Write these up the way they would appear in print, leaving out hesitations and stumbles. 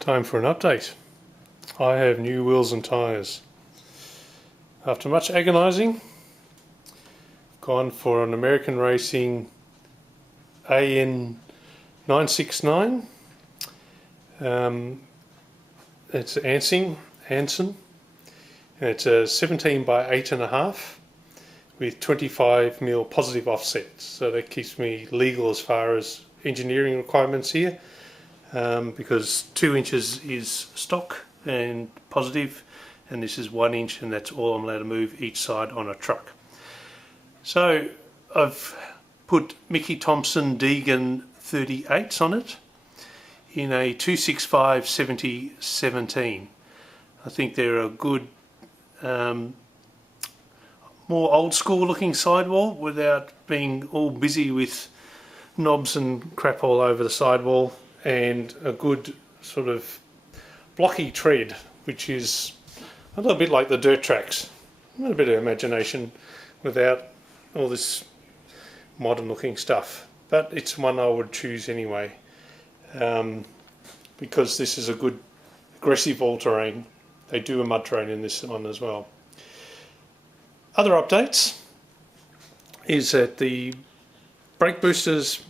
Time for an update. I have new wheels and tyres. After much agonising, I've gone for an American Racing AR969. It's Ansen, and it's a 17 by 8.5 with 25mm positive offset. So that keeps me legal as far as engineering requirements here. Because 2 inches is stock and positive, and this is 1 inch, and that's all I'm allowed to move each side on a truck. So I've put Mickey Thompson Deegan 38s on it in a 265/70/17. I think they're a good, more old school looking sidewall without being all busy with knobs and crap all over the sidewall, and a good sort of blocky tread, which is a little bit like the dirt tracks. A bit of imagination without all this modern looking stuff, but it's one I would choose anyway, because this is a good aggressive all-terrain. They do a mud terrain in this one as well. Other updates is that the brake boosters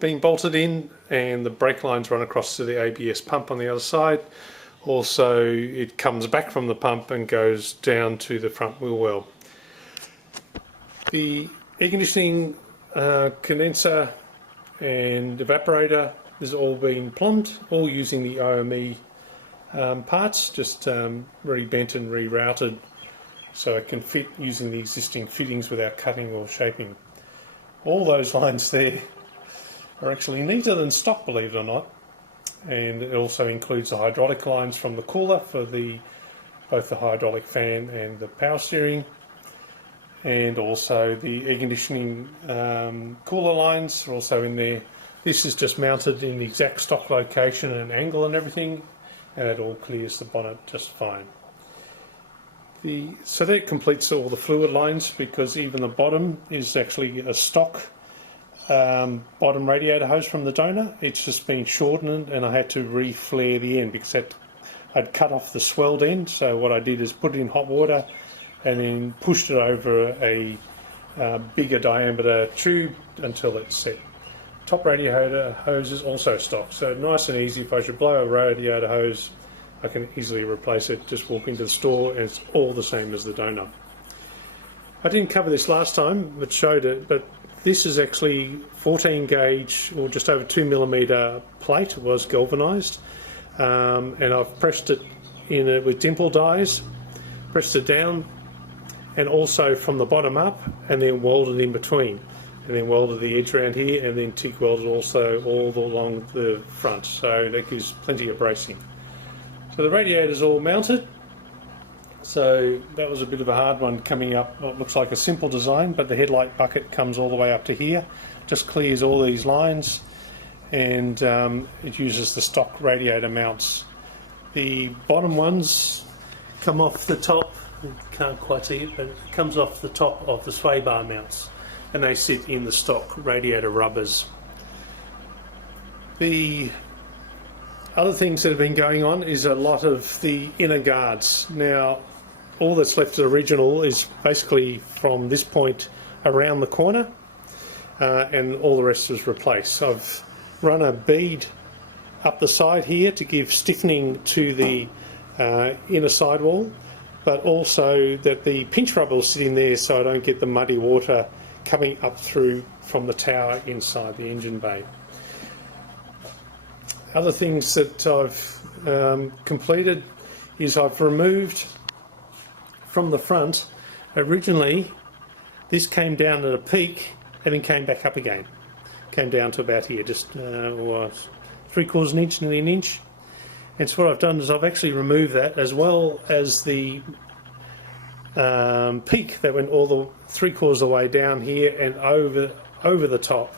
being bolted in and the brake lines run across to the ABS pump on the other side. Also, it comes back from the pump and goes down to the front wheel well. The air conditioning condenser and evaporator has all been plumbed, all using the OME parts, just re-bent and rerouted so it can fit using the existing fittings without cutting or shaping. All those lines there are actually neater than stock, believe it or not, and it also includes the hydraulic lines from the cooler for both the hydraulic fan and the power steering, and also the air conditioning cooler lines are also in there. This is just mounted in the exact stock location and angle and everything, and it all clears the bonnet just fine. So that completes all the fluid lines, because even the bottom is actually a stock bottom radiator hose from the donor. It's just been shortened, and I had to re-flare the end because I'd cut off the swelled end. So what I did is put it in hot water and then pushed it over a bigger diameter tube until it's set. Top radiator hose is also stock, so nice and easy. If I should blow a radiator hose, I can easily replace it. Just walk into the store and it's all the same as the donor. I didn't cover this last time, but showed it, but this is actually 14 gauge or just over 2mm plate. It was galvanized, and I've pressed it in it with dimple dies, pressed it down, and also from the bottom up, and then welded in between, and then welded the edge around here, and then TIG welded also all along the front, so that gives plenty of bracing. So the radiator's all mounted. So that was a bit of a hard one, coming up what looks like a simple design, but the headlight bucket comes all the way up to here, just clears all these lines, and it uses the stock radiator mounts. The bottom ones come off the top, you can't quite see it, but it comes off the top of the sway bar mounts, and they sit in the stock radiator rubbers. The other things that have been going on is a lot of the inner guards. Now, all that's left of the original is basically from this point around the corner, and all the rest is replaced. So I've run a bead up the side here to give stiffening to the inner sidewall, but also that the pinch rubber will sit in there so I don't get the muddy water coming up through from the tower inside the engine bay. Other things that I've completed is I've removed from the front. Originally this came down at a peak and then came back up again. Came down to about here, just 3/4 inch, nearly an inch. And so what I've done is I've actually removed that, as well as the peak that went all the 3/4 of the way down here and over the top.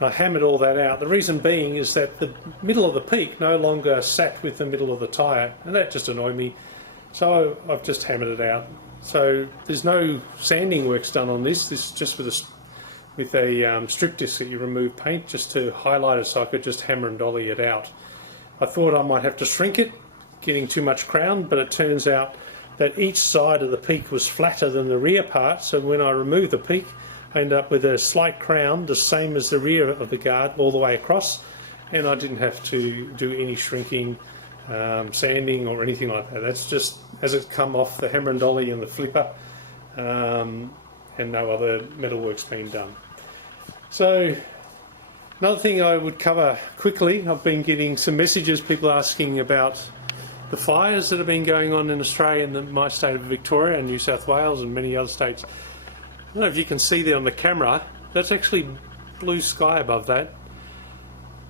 I hammered all that out. The reason being is that the middle of the peak no longer sat with the middle of the tyre, and that just annoyed me. So I've just hammered it out. So there's no sanding works done on this. This is just with a strip disc that you remove paint just to highlight it, so I could just hammer and dolly it out. I thought I might have to shrink it, getting too much crown, but it turns out that each side of the peak was flatter than the rear part, so when I removed the peak I ended up with a slight crown, the same as the rear of the guard all the way across, and I didn't have to do any shrinking, sanding or anything like that. That's just as it's come off the hammer and dolly and the flipper, and no other metalwork's been done. So another thing I would cover quickly, I've been getting some messages, people asking about the fires that have been going on in Australia and my state of Victoria and New South Wales and many other states. I don't know if you can see there on the camera, that's actually blue sky above that.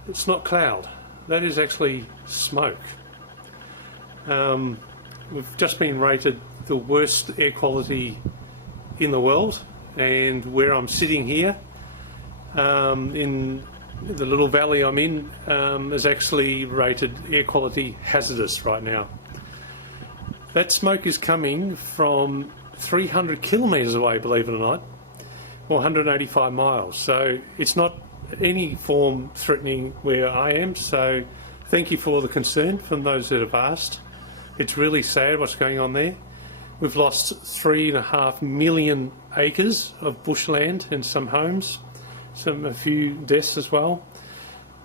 It's not cloud, that is actually smoke. We've just been rated the worst air quality in the world, and where I'm sitting here in the little valley I'm in is actually rated air quality hazardous right now. That smoke is coming from 300 kilometres away, believe it or not, or 185 miles, so it's not any form threatening where I am. So thank you for the concern from those that have asked. It's really sad what's going on there. We've lost 3.5 million acres of bushland and some homes, a few deaths as well,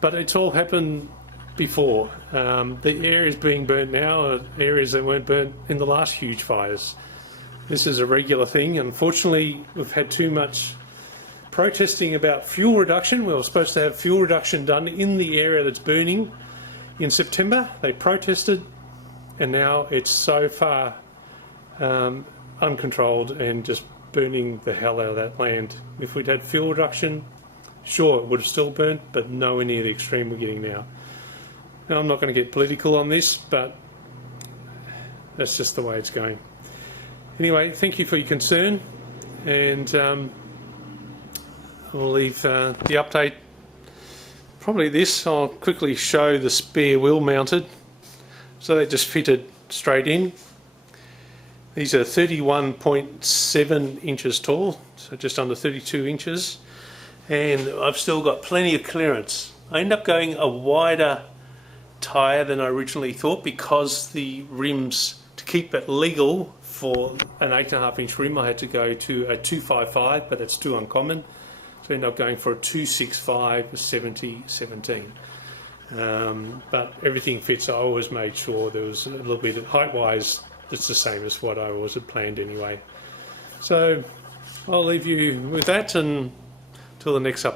but it's all happened before. The areas being burnt now are areas that weren't burnt in the last huge fires. This is a regular thing. Unfortunately, we've had too much protesting about fuel reduction. We were supposed to have fuel reduction done in the area that's burning in September. They protested, and now it's so far uncontrolled and just burning the hell out of that land. If we'd had fuel reduction, sure, it would have still burnt, but nowhere near the extreme we're getting now. Now, I'm not going to get political on this, but that's just the way it's going. Anyway, thank you for your concern, and I'll leave the update. Probably this, I'll quickly show the spare wheel mounted. So they just fitted straight in. These are 31.7 inches tall, so just under 32 inches. And I've still got plenty of clearance. I end up going a wider tyre than I originally thought, because the rims, to keep it legal for an 8.5 inch rim, I had to go to a 255, but it's too uncommon. So I ended up going for a 265 70/17. But everything fits. I always made sure there was a little bit of height-wise, it's the same as what I always had planned anyway. So I'll leave you with that, and till the next update.